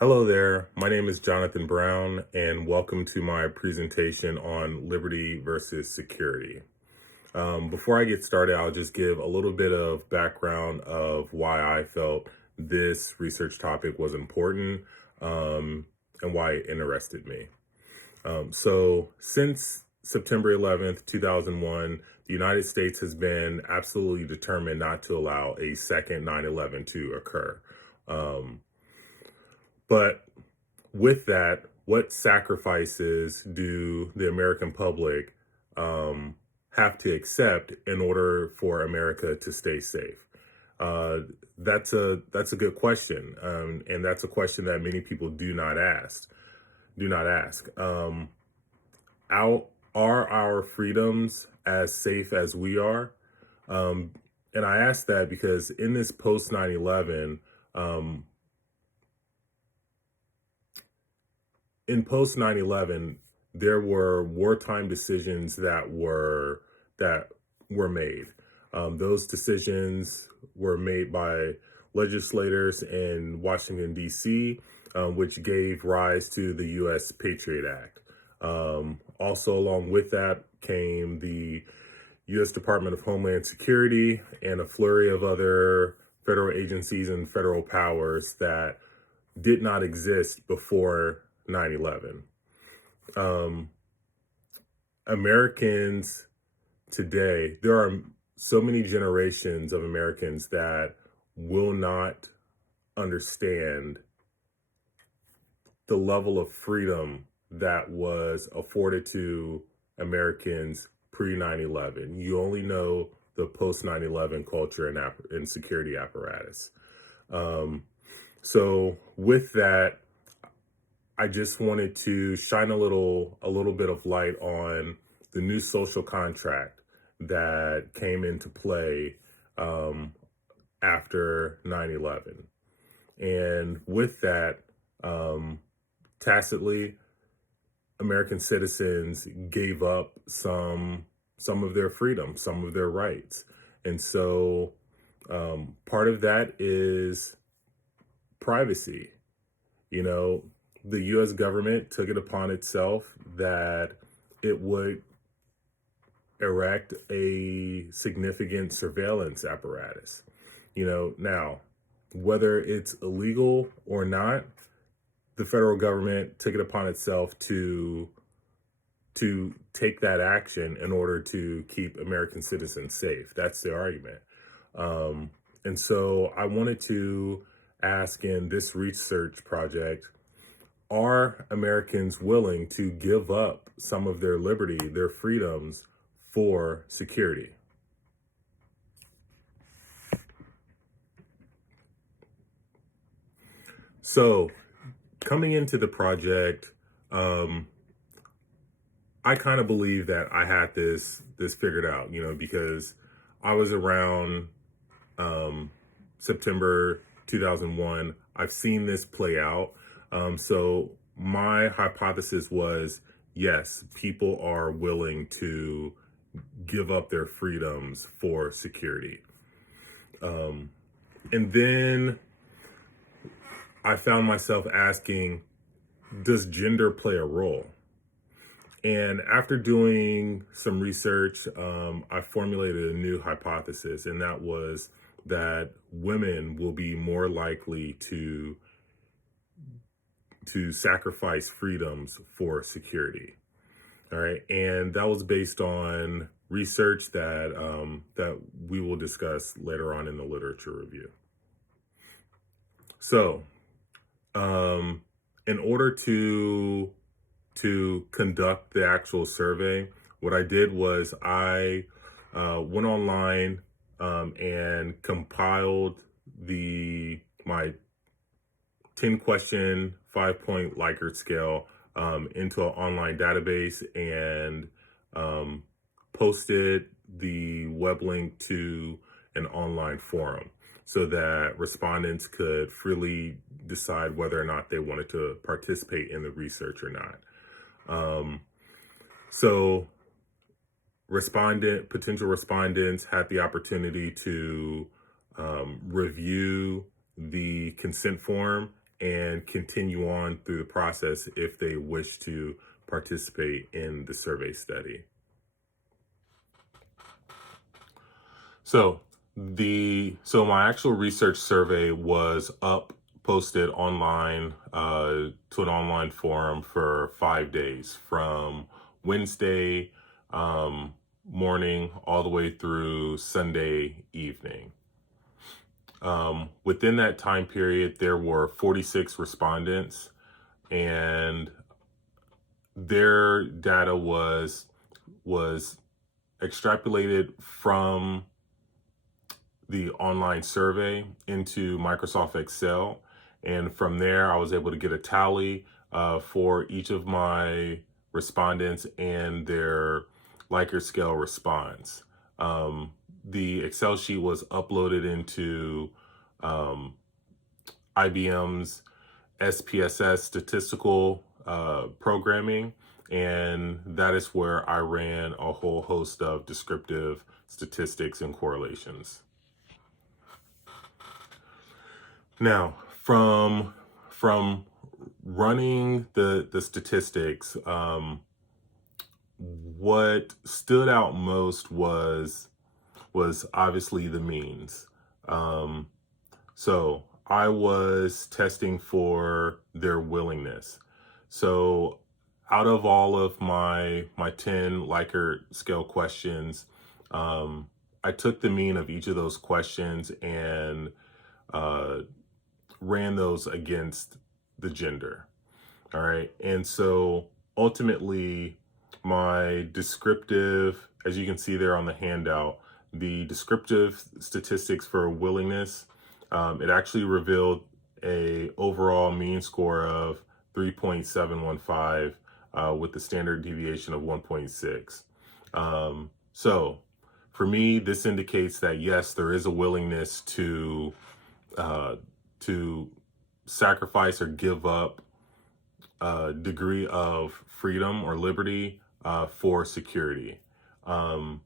Hello there. My name is Jonathan Brown, and welcome to my presentation on liberty versus security. Before I get started, I'll just give a little bit of background of why I felt this research topic was important and why it interested me. Since September 11th, 2001, the United States has been absolutely determined not to allow a second 9/11 to occur. Um, but with that, what sacrifices do the American public um, have to accept in order for America to stay safe? Uh, that's a good question, and that's a question that many people do not ask. Do not ask. Out are our freedoms as safe as we are? Um, and I ask that because in this post 9/11, um, in post 9/11, there were wartime decisions that were made. Those decisions were made by legislators in Washington D.C., which gave rise to the U.S. Patriot Act. Also, along with that came the U.S. Department of Homeland Security and a flurry of other federal agencies and federal powers that did not exist before 9/11. Um, Americans today, there are so many generations of Americans that will not understand the level of freedom that was afforded to Americans pre 9/11. You only know the post 9/11 culture and security apparatus. Um, so, with that, I just wanted to shine a little bit of light on the new social contract that came into play um, after 9/11. And with that, um, tacitly, American citizens gave up some of their freedom, some of their rights. And so part of that is privacy. You know, the US government took it upon itself that it would erect a significant surveillance apparatus. Now, whether it's illegal or not, the federal government took it upon itself to take that action in order to keep American citizens safe. That's the argument. Um, and so I wanted to ask in this research project, are Americans willing to give up some of their liberty, their freedoms for security? So, coming into the project, um, I kind of believe that I had this figured out, because I was around um, September 2001. I've seen this play out. So my hypothesis was, yes, people are willing to give up their freedoms for security. Um, and then I found myself asking, does gender play a role? And after doing some research, I formulated a new hypothesis, and that was that women will be more likely to sacrifice freedoms for security. All right, and that was based on research that we will discuss later on in the literature review. So, um, in order to conduct the actual survey, what I did was I went online and compiled my 10 question 5-point Likert scale into an online database and um, posted the web link to an online forum so that respondents could freely decide whether or not they wanted to participate in the research or not. Um, so potential respondents had the opportunity to review the consent form and continue on through the process if they wish to participate in the survey study. So my actual research survey was posted online to an online forum for 5 days, from Wednesday morning all the way through Sunday evening. Within that time period, there were 46 respondents, and their data was extrapolated from the online survey into Microsoft Excel. And from there, I was able to get a tally for each of my respondents and their Likert scale response. The Excel sheet was uploaded into IBM's SPSS statistical programming, and that is where I ran a whole host of descriptive statistics and correlations. Now, from running the statistics, what stood out most was obviously the means. So I was testing for their willingness. So out of all of my 10 Likert scale questions, I took the mean of each of those questions and ran those against the gender. All right. And so ultimately, my descriptive, as you can see there on the handout, the descriptive statistics for willingness, it actually revealed a overall mean score of 3.715 with the standard deviation of 1.6. So for me, this indicates that yes, there is a willingness to sacrifice or give up a degree of freedom or liberty for security. Out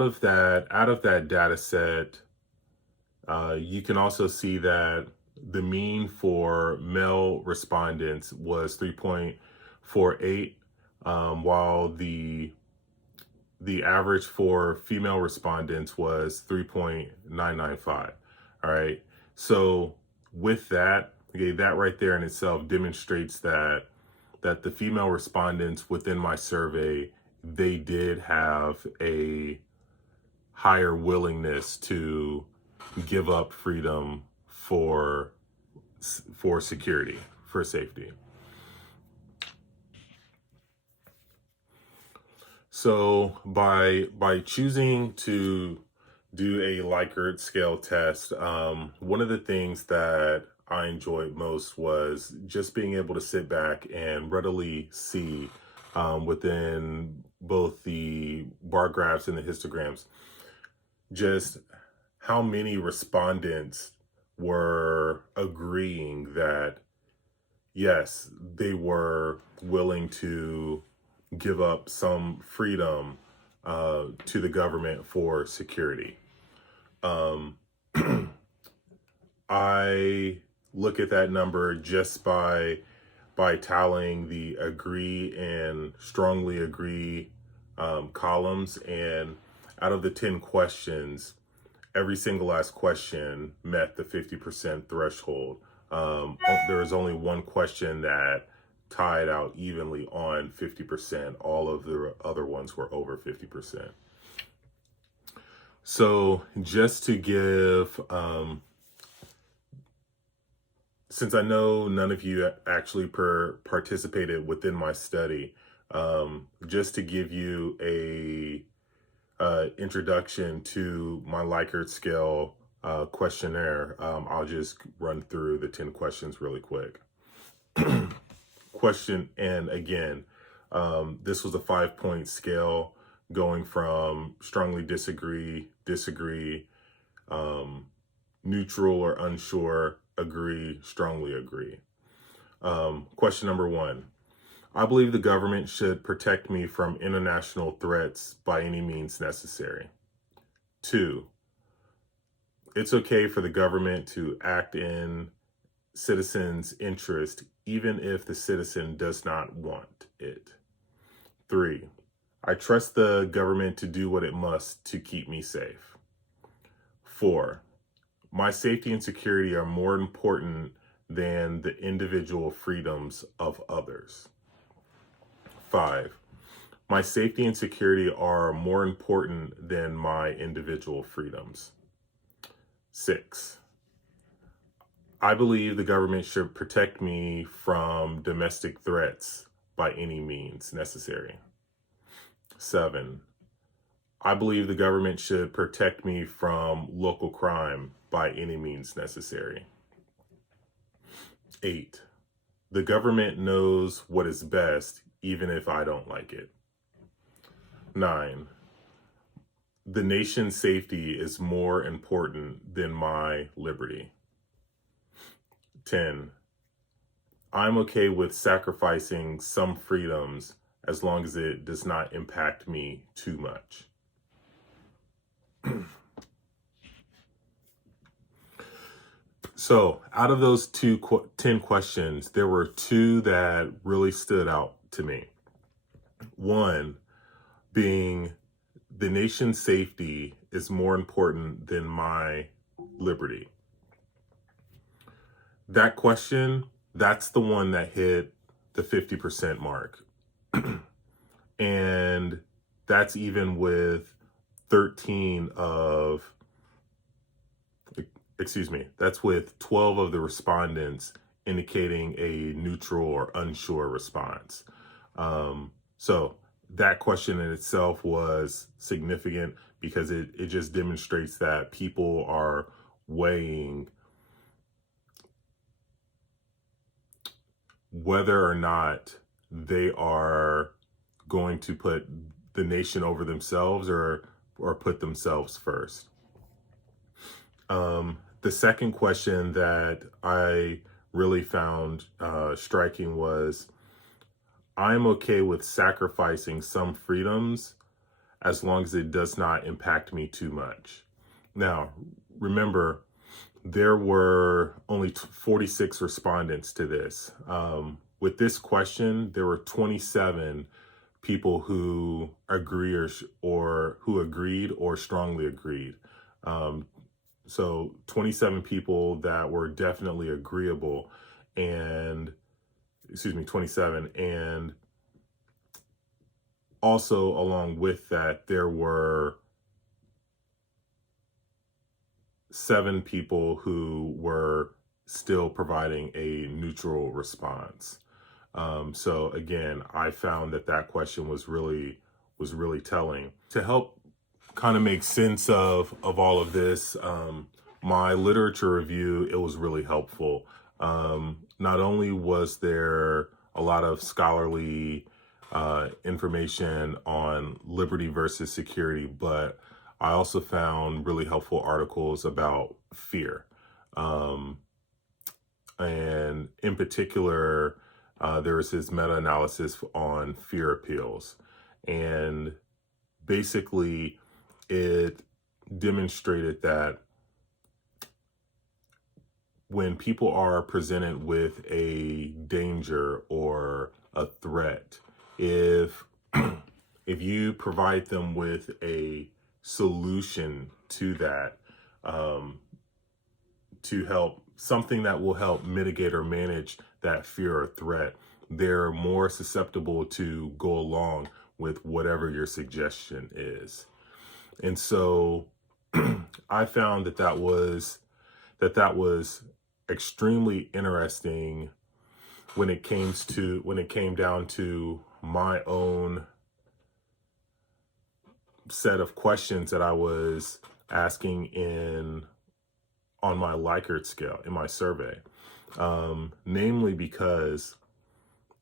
of that data set, you can also see that the mean for male respondents was 3.48, while the average for female respondents was 3.995. All right. So with that, okay, that right there in itself demonstrates that the female respondents within my survey, they did have a higher willingness to give up freedom for security, for safety. So by choosing to do a Likert scale test, one of the things that I enjoyed most was just being able to sit back and readily see within both the bar graphs and the histograms just how many respondents were agreeing that yes, they were willing to give up some freedom to the government for security. I look at that number just by tallying the agree and strongly agree columns, and out of the 10 questions, every single last question met the 50% threshold. There was only one question that tied out evenly on 50%. All of the other ones were over 50%. So just to give, since I know none of you actually participated within my study, just to give you a introduction to my Likert scale questionnaire, I'll just run through the 10 questions really quick. Question, and again, this was a 5-point scale going from strongly disagree, neutral or unsure, agree, strongly agree. Question number 1. I believe the government should protect me from international threats by any means necessary. 2. It's okay for the government to act in citizen's interest, even if the citizen does not want it. 3, I trust the government to do what it must to keep me safe. 4, my safety and security are more important than the individual freedoms of others. 5, my safety and security are more important than my individual freedoms. 6, I believe the government should protect me from domestic threats by any means necessary. 7, I believe the government should protect me from local crime by any means necessary. 8, the government knows what is best, even if I don't like it. 9, the nation's safety is more important than my liberty. 10, I'm okay with sacrificing some freedoms as long as it does not impact me too much. So out of those 10 questions, there were 2 that really stood out to me. One being, the nation's safety is more important than my liberty. That question, that's the one that hit the 50% mark. And that's even with 13 of, that's with 12 of the respondents indicating a neutral or unsure response. So that question in itself was significant because it just demonstrates that people are weighing whether or not they are going to put the nation over themselves or put themselves first. The second question that I really found striking was, I'm okay with sacrificing some freedoms as long as it does not impact me too much. Now, remember, there were only 46 respondents to this. With this question, there were 27 people who agree or who agreed or strongly agreed. So 27 people that were definitely agreeable, and 27. And also along with that, there were 7 people who were still providing a neutral response. So again, I found that question was really telling. To help kind of make sense of all of this, my literature review, it was really helpful. Not only was there a lot of scholarly information on liberty versus security, but I also found really helpful articles about fear. And in particular, there was this meta-analysis on fear appeals. And basically, it demonstrated that when people are presented with a danger or a threat, if you provide them with a solution to that, to help, something that will help mitigate or manage that fear or threat, they're more susceptible to go along with whatever your suggestion is. And so I found that was extremely interesting when it came down to my own set of questions that I was asking on my Likert scale in my survey. Namely because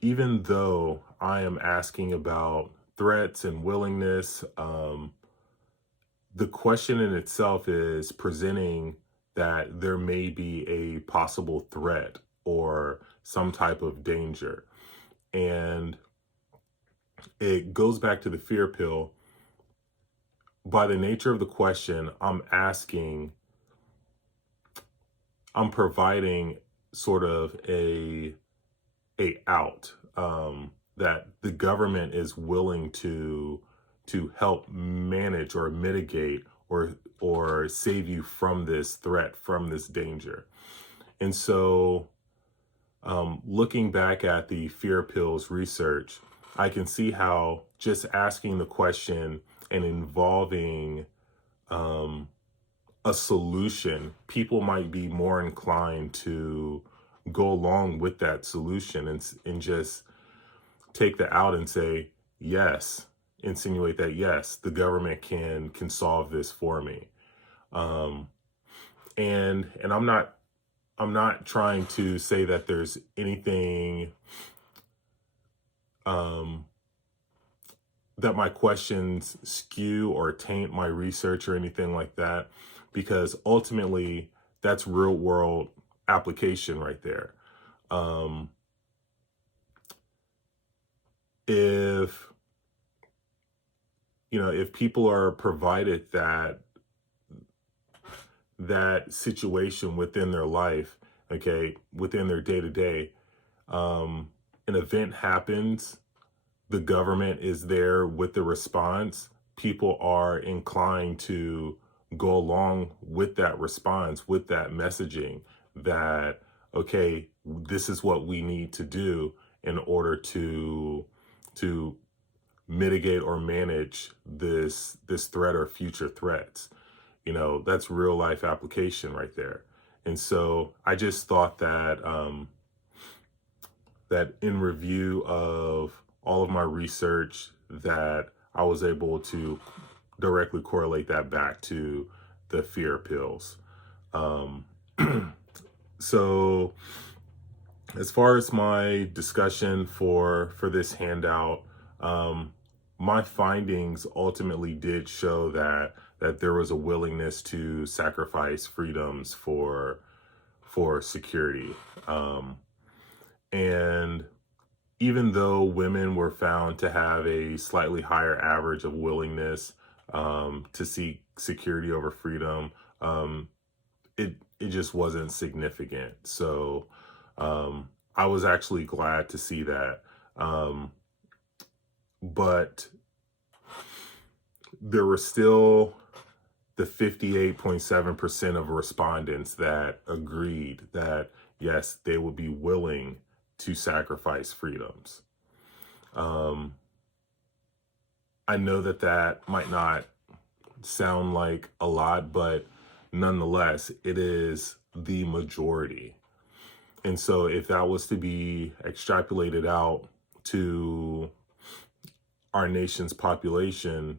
even though I am asking about threats and willingness, the question in itself is presenting that there may be a possible threat or some type of danger. And it goes back to the fear pill. By the nature of the question, I'm providing sort of a out, that the government is willing to help manage or mitigate or save you from this threat, from this danger. And so, looking back at the fear pills research, I can see how just asking the question and involving a solution, people might be more inclined to go along with that solution and just take the out and say, yes, insinuate that, yes, the government can solve this for me. Um, and I'm not trying to say that there's anything um, that my questions skew or taint my research or anything like that, because ultimately that's real world application right there. Um, if if people are provided that situation within their life, okay, within their day to day, an event happens, the government is there with the response, people are inclined to go along with that response, with that messaging that, okay, this is what we need to do in order to mitigate or manage this threat or future threats. That's real life application right there. And so I just thought that in review of all of my research, that I was able to directly correlate that back to the fear pills. Um, so as far as my discussion for this handout, my findings ultimately did show that there was a willingness to sacrifice freedoms for security. And even though women were found to have a slightly higher average of willingness to seek security over freedom, it just wasn't significant. So I was actually glad to see that. But there were still the 58.7% of respondents that agreed that, yes, they would be willing to sacrifice freedoms. I know that might not sound like a lot, but nonetheless, it is the majority. And so if that was to be extrapolated out to our nation's population,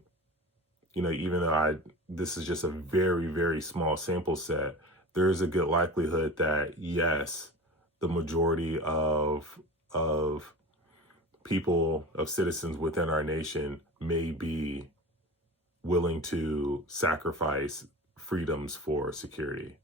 even though this is just a very, very small sample set, there is a good likelihood that, yes, the majority of people, of citizens within our nation may be willing to sacrifice freedoms for security.